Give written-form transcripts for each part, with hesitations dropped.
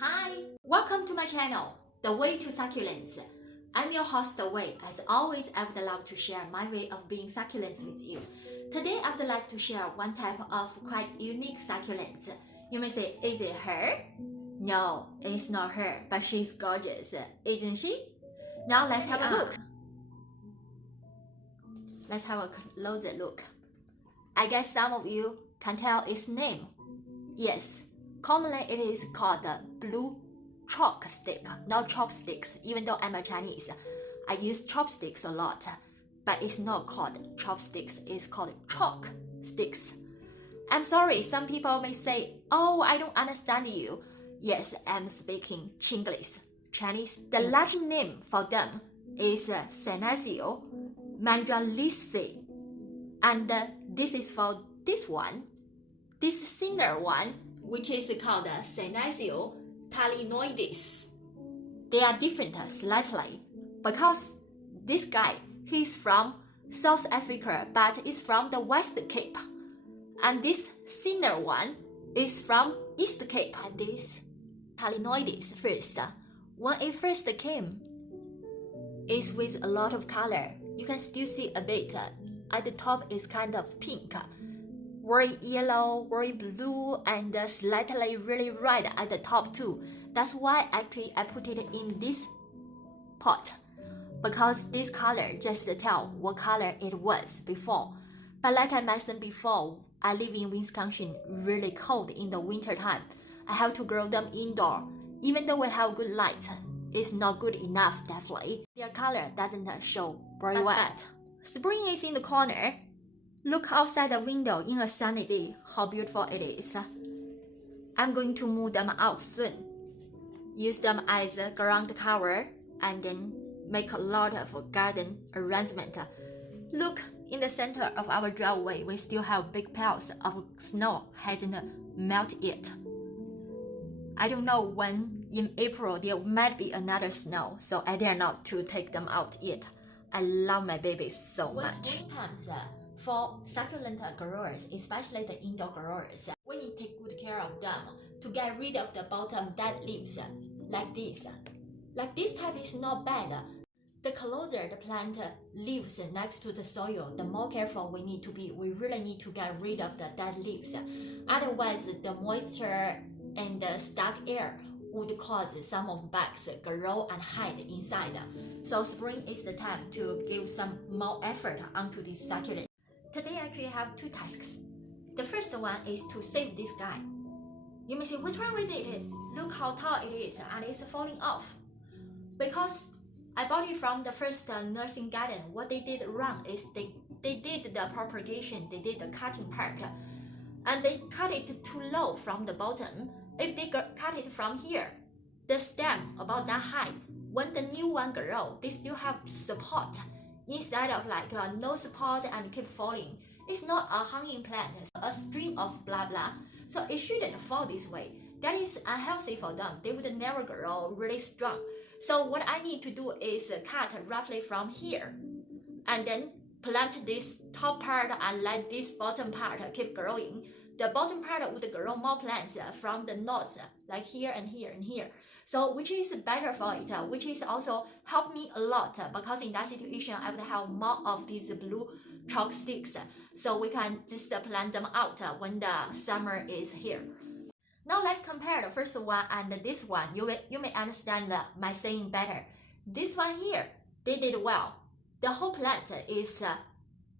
Hi, welcome to my channel, The Way to Succulents. I'm your host, The Way. As always, I would love to share my way of being succulents with you. Today, I would like to share one type of quite unique succulents. You may say, is it her? No, it's not her, but she's gorgeous, isn't she? Now let's have a look. Let's have a closer look. I guess some of you can tell its name. Yes, commonly it is called the blue.chalk stick, not chopsticks. Even though I'm a Chinese, I use chopsticks a lot, but it's not called chopsticks, it's called chalk sticks. I'm sorry, some people may say, oh, I don't understand you. Yes, I'm speaking Chinglish, Chinese. The Latin name for them is Senecio, mandraliscae, and this is for this one. This thinner one, which is called Senecio talinoides. They are different slightly because this guy, he's from South Africa, but is from the West Cape. And this thinner one is from East Cape. And this talinoides first, when it first came, is with a lot of color. You can still see a bit. At the top is kind of pink, very yellow, very blue, and slightly really red at the top too. That's why actually I put it in this pot, because this color just tell what color it was before. But like I mentioned before, I live in Wisconsin, really cold in the winter time. I have to grow them indoor. Even though we have good light, it's not good enough definitely. Their color doesn't show very well. Spring is in the corner. Look outside the window in a sunny day, how beautiful it is. I'm going to move them out soon. Use them as a ground cover and then make a lot of garden arrangement. Look, in the center of our driveway, we still have big piles of snow hasn't melted yet. I don't know when in April there might be another snow, so I dare not to take them out yet. I love my babies so much. For succulent growers, especially the indoor growers, we need to take good care of them to get rid of the bottom dead leaves like this. Like this type is not bad. The closer the plant lives next to the soil, the more careful we need to be. We really need to get rid of the dead leaves. Otherwise, the moisture and the stuck air would cause some of bugs grow and hide inside. So spring is the time to give some more effort onto this succulent. Today I actually have two tasks. The first one is to save this guy. You may say, what's wrong with it? Look how tall it is and it's falling off. Because I bought it from the first nursing garden. What they did wrong is they did the propagation, they did the cutting part, and they cut it too low from the bottom. If they cut it from here, the stem about that high, when the new one grows, they still have support. Instead of like no support and keep falling. It's not a hanging plant, it's a string of blah blah. So it shouldn't fall this way. That is unhealthy for them. They would never grow really strong. So what I need to do is cut roughly from here and then plant this top part and let this bottom part keep growing. The bottom part would grow more plants from the nodes, like here and here and here. So which is better for it, which is also helped me a lot, because in that situation I would have more of these blue chalk sticks. So we can just plant them out when the summer is here. Now let's compare the first one and this one. You may understand my saying better. This one here, they did well. The whole plant is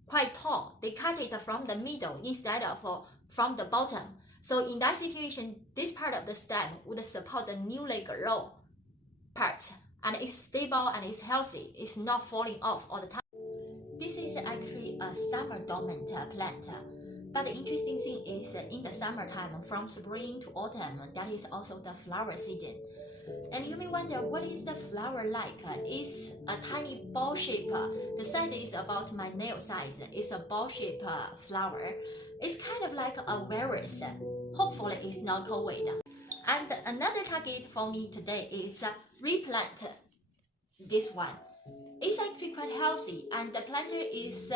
quite tall. They cut it from the middle instead of from the bottom. So in that situation, this part of the stem would support the newly grown part, and it's stable and it's healthy. It's not falling off all the time. This is actually a summer dormant plant. But the interesting thing is in the summertime, from spring to autumn, that is also the flower season. And you may wonder, what is the flower like? It's a tiny ball shape. The size is about my nail size. It's a ball shape flower. It's kind of like a virus. Hopefully it's not COVID. And another target for me today is replant this one. It's actually quite healthy, and the planter is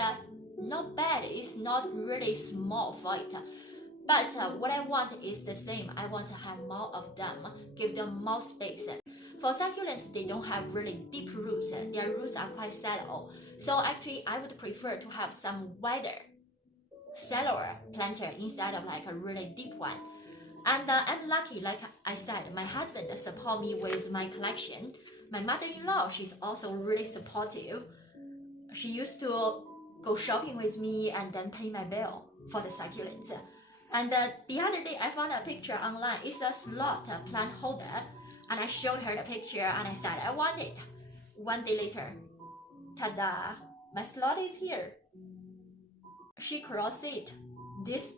not bad. It's not really small for it. But what I want is the same. I want to have more of them, give them more space. For succulents, they don't have really deep roots. Their roots are quite shallow. So actually, I would prefer to have some wider, shallower planter instead of like a really deep one. And I'm lucky, like I said, my husband support me with my collection. My mother-in-law, she's also really supportive. She used to go shopping with me and then pay my bill for the succulents. And the other day, I found a picture online. It's a slot plant holder. And I showed her the picture and I said, I want it. One day later, ta-da, my slot is here. She crocheted this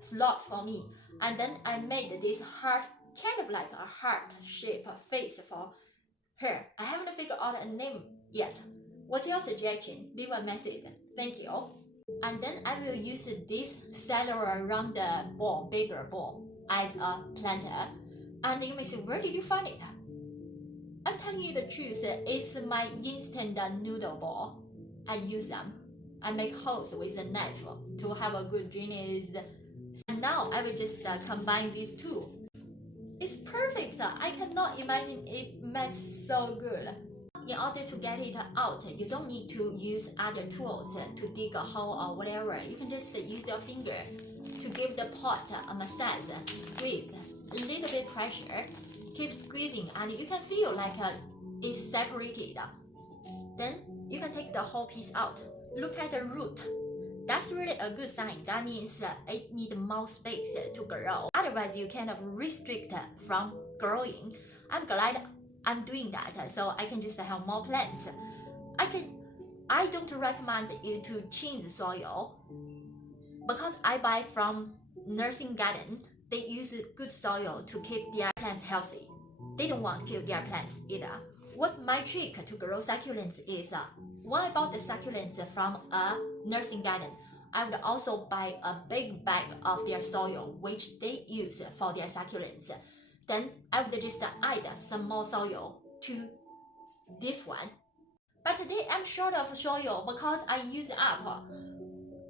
slot for me. And then I made this heart, kind of like a heart-shaped face for her. I haven't figured out a name yet. What's your suggestion? Leave a message. Thank you. And then I will use this cellular round ball, bigger ball, as a planter. And you may say, where did you find it? I'm telling you the truth, it's my instant noodle ball. I use them. I make holes with a knife to have a good drainage. And now I will just combine these two. It's perfect. I cannot imagine it matches so good. In order to get it out, you don't need to use other tools to dig a hole or whatever. You can just use your finger to give the pot a massage, squeeze, a little bit pressure, keep squeezing, and you can feel like it's separated. Then you can take the whole piece out. Look at the root. That's really a good sign. That means it needs more space to grow. Otherwise, you kind of restrict from growing. I'm glad I'm doing that, so I can just have more plants. I don't recommend you to change the soil because I buy from nursing garden. They use good soil to keep their plants healthy. They don't want to kill their plants either. What my trick to grow succulents is, when I bought the succulents from a nursing garden, I would also buy a big bag of their soil, which they use for their succulents. Then I would just add some more soil to this one. But today I'm short of soil because I use up.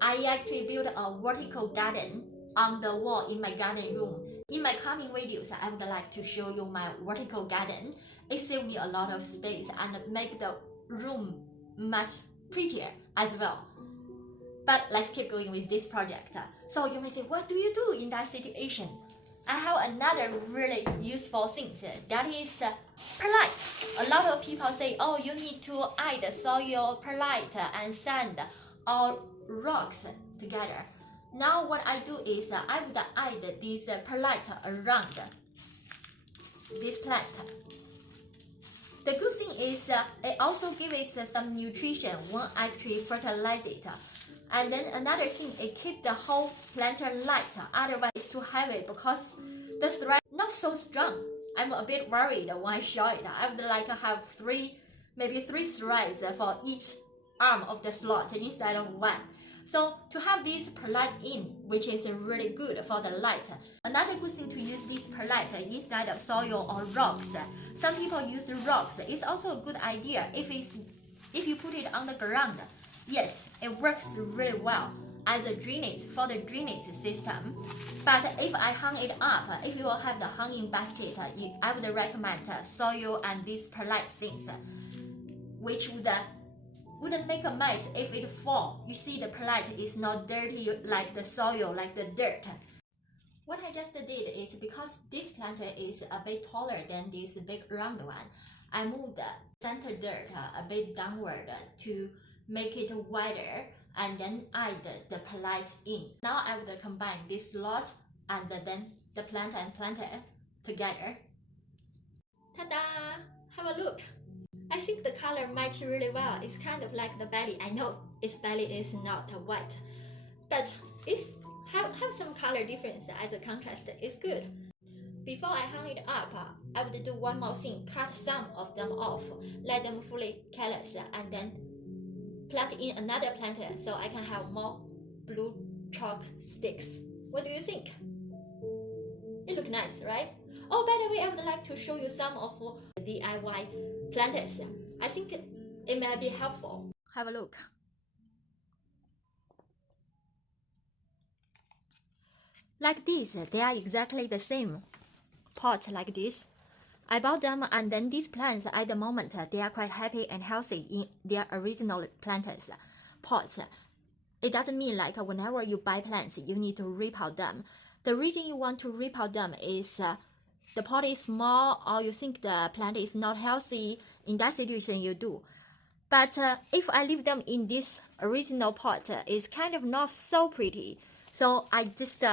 I actually built a vertical garden on the wall in my garden room. In my coming videos, I would like to show you my vertical garden. It saved me a lot of space and make the room much prettier as well. But let's keep going with this project. So you may say, what do you do in that situation? I have another really useful thing, that is perlite. A lot of people say, oh, you need to add soil, perlite, and sand, or rocks together. Now what I do is I would add this perlite around this plant. The good thing is it also gives it some nutrition when I actually fertilize it. And then another thing, it keeps the whole planter light. Otherwise, it's too heavy because the thread not so strong. I'm a bit worried when I show it. I would like to have maybe three threads for each arm of the slot instead of one. So to have this perlite in, which is really good for the light. Another good thing to use this perlite instead of soil or rocks. Some people use rocks. It's also a good idea if you put it on the ground. Yes, it works really well as a drainage for the drainage system. But if I hang it up, if you will have the hanging basket, I would recommend soil and these perlite things, which wouldn't make a mess if it fall. You see, the perlite is not dirty like the soil, like the dirt. What I just did is, because this planter is a bit taller than this big round one, I moved the center dirt a bit downward to make it wider, and then add the perlite in. Now I would combine this slot and then the plant and planter together. Ta-da! Have a look. I think the color matches really well. It's kind of like the belly. I know its belly is not white, but it's have some color difference as a contrast. It's good. Before I hang it up, I would do one more thing. Cut some of them off, let them fully callus, and then plant in another planter so I can have more blue chalk sticks. What do you think? It looks nice, right? Oh, by the way, I would like to show you some of the DIY planters. I think it might be helpful. Have a look. Like this, they are exactly the same pot like this. I bought them, and then these plants at the moment they are quite happy and healthy in their original plants pots. It doesn't mean like whenever you buy plants you need to repot them. The reason you want to repot them is the pot is small or you think the plant is not healthy. In that situation you do. But if I leave them in this original pot, it's kind of not so pretty. So I just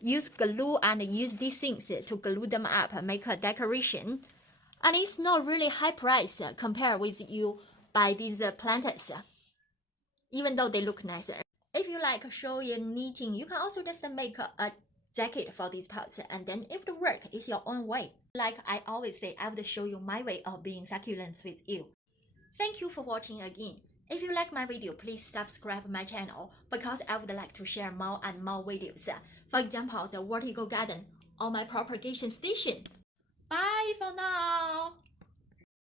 use glue and use these things to glue them up, make a decoration. And it's not really high price compared with you buy these plants, even though they look nicer. If you like sewing, knitting, you can also just make a jacket for these pots, and then if the work is your own way. Like I always say, I would show you my way of being succulents with you. Thank you for watching again. If you like my video, please subscribe my channel because I would like to share more and more videos. For example, the vertical garden or my propagation station. Bye for now.